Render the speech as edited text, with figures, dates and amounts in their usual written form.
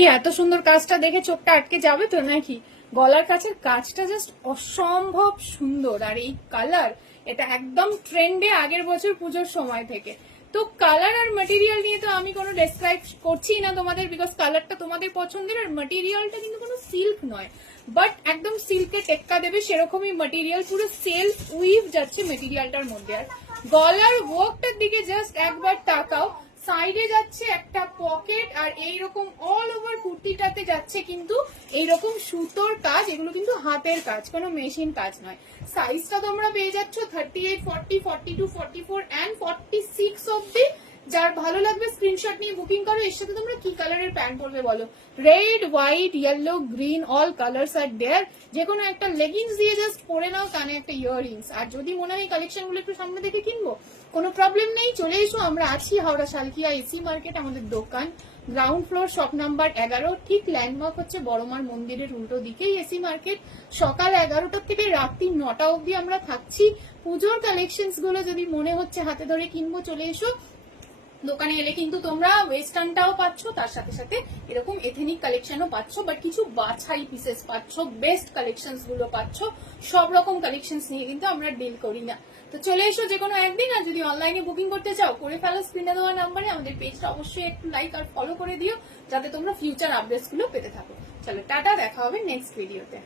কি এত সুন্দর কাজটা দেখে চোখটা আটকে যাবে তো নাকি? গলার কাছের কাজটা জাস্ট অসম্ভব সুন্দর, আর এই কালার, এটা একদম ট্রেন্ডে আগের বছর পুজোর সময় থেকে। তো কালার আর মেটেরিয়াল নিয়ে তো আমি কোনো ডেসক্রাইব করছি না তোমাদের, বিকজ কালারটা তোমাদের পছন্দের, আর মেটেরিয়ালটা কিন্তু কোনো সিল্ক নয়, বাট একদম সিল্কে টেক্কা দেবে সেরকমই মেটেরিয়াল, পুরো সেলফ উইভ যাচ্ছে মেটেরিয়ালটার মধ্যে। আর গলার ওয়ার্কটার দিকে জাস্ট একবার তাকাও, সাইডে যাচ্ছে একটা পকেট, আর এইরকম অল ওভার কুর্তিটাতে যাচ্ছে কিন্তু এইরকম সুতোর কাজ, এগুলো কিন্তু হাতের কাজ, কোনো মেশিন কাজ নয়। সাইজটা তোমরা পেয়ে যাচ্ছ 38, 40, 42, 44 and 46 অব্দি। যার ভালো লাগবে স্ক্রিনশট নিয়ে বুকিং করো। এর সাথে তোমরা কি কালারের প্যান্ট পরবে বলো? Red, white, yellow, green, all colours are there. যে কোনো একটা লেগিংস দিয়ে জাস্ট পরে নাও, কানে একটা ইয়াররিংস। আর যদি মনে হয় কালেকশন গুলো একটু সামনে দেখে কিনবো, কোনো প্রবলেম নেই, চলে এসো। আমরা আছি হাওড়া সালকিয়া এসি মার্কেট, আমাদের দোকান গ্রাউন্ড ফ্লোর, শপ নাম্বার 11। ঠিক ল্যান্ডমার্ক হচ্ছে বড়মার মন্দিরের উল্টো দিকেই এসি মার্কেট। সকাল 11টা থেকে রাত্রি 9টা অব্দি আমরা থাকছি। পুজোর কালেকশনস গুলো যদি মনে হচ্ছে হাতে ধরে কিনবো, চলে এসো। দোকানে এলে কিন্তু তোমরা ওয়েস্টার্নটাও পাচ্ছ, তার সাথে সাথে এরকম এথেনিক কালেকশনও পাচ্ছ, বাট কিছু বাছাই পিসেস পাচ্ছ, বেস্ট কালেকশনস গুলো পাচ্ছ। সব রকম কালেকশনস নিয়ে কিন্তু আমরা ডিল করি না। তো চলে এসো যে কোনো একদিন। আর যদি অনলাইনে বুকিং করতে চাও, করে ফেলো স্ক্রিনে দেওয়া নাম্বারে। আমাদের পেজটা অবশ্যই একটু লাইক আর ফলো করে দিও, যাতে তোমরা ফিউচার আপডেটস গুলো পেতে থাকো। চলো টাটা, দেখা হবে নেক্সট ভিডিওতে।